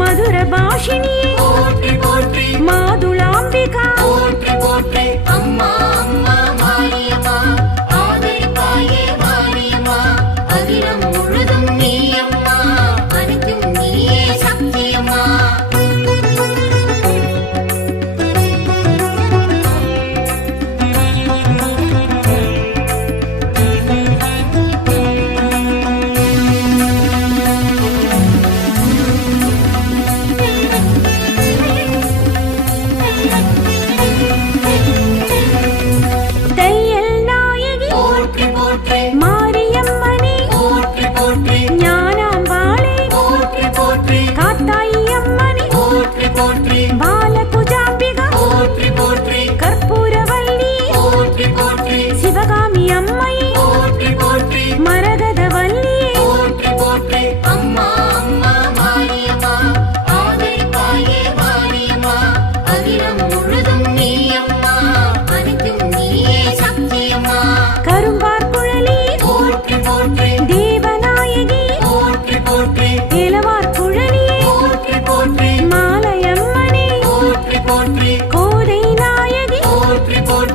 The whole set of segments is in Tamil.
போற்றி மதுர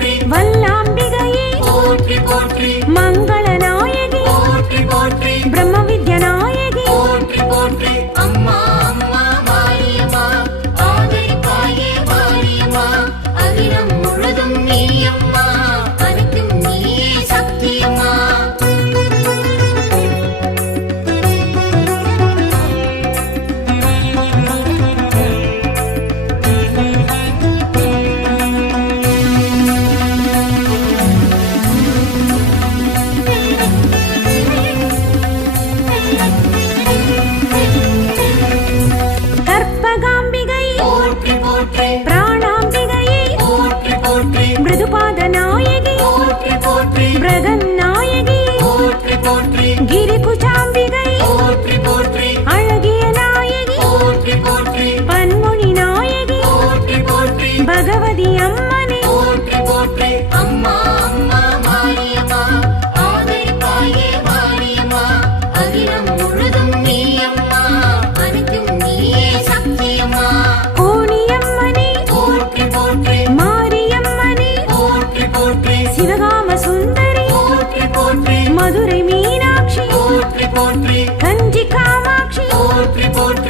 போற்றி போற்றி வல்லாம்பிகையே போற்றி போற்றி போற்றி கஞ்சி காமாட்சி. போற்றி.